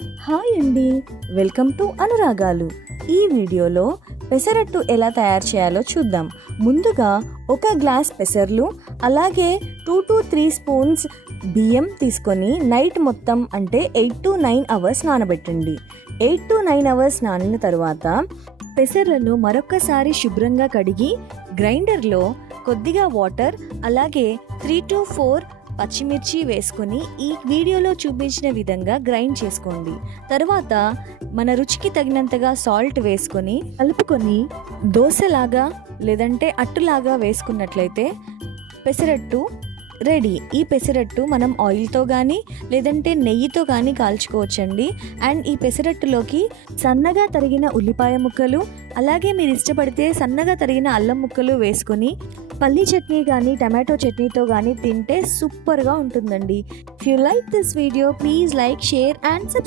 Hi అండి, welcome to అనురాగాలు. ఈ వీడియోలో పెసరట్టు ఎలా తయారు చేయాలో చూద్దాం. ముందుగా ఒక గ్లాస్ పెసర్లు, అలాగే 2 to 3 స్పూన్స్ బియ్యం తీసుకొని నైట్ మొత్తం అంటే 8 to 9 అవర్స్ నానబెట్టండి. 8 to 9 అవర్స్ నానిన తర్వాత పెసర్లను మరొక్కసారి శుభ్రంగా కడిగి గ్రైండర్లో కొద్దిగా వాటర్, అలాగే 3 to 4 పచ్చిమిర్చి వేసుకొని ఈ వీడియోలో చూపించిన విధంగా గ్రైండ్ చేసుకోండి. తర్వాత మన రుచికి తగినంతగా సాల్ట్ వేసుకొని కలుపుకొని దోశలాగా లేదంటే అట్టులాగా వేసుకున్నట్లయితే పెసరట్టు రెడీ. ఈ పెసరట్టు మనం ఆయిల్తో కానీ లేదంటే నెయ్యితో కానీ కాల్చుకోవచ్చండి. అండ్ ఈ పెసరట్టులోకి సన్నగా తరిగిన ఉల్లిపాయ ముక్కలు, అలాగే మీరు ఇష్టపడితే సన్నగా తరిగిన అల్లం ముక్కలు వేసుకొని పల్లీ చట్నీ కానీ టమాటో చట్నీతో కానీ తింటే సూపర్గా ఉంటుందండి. If you like this video, please like, share and subscribe.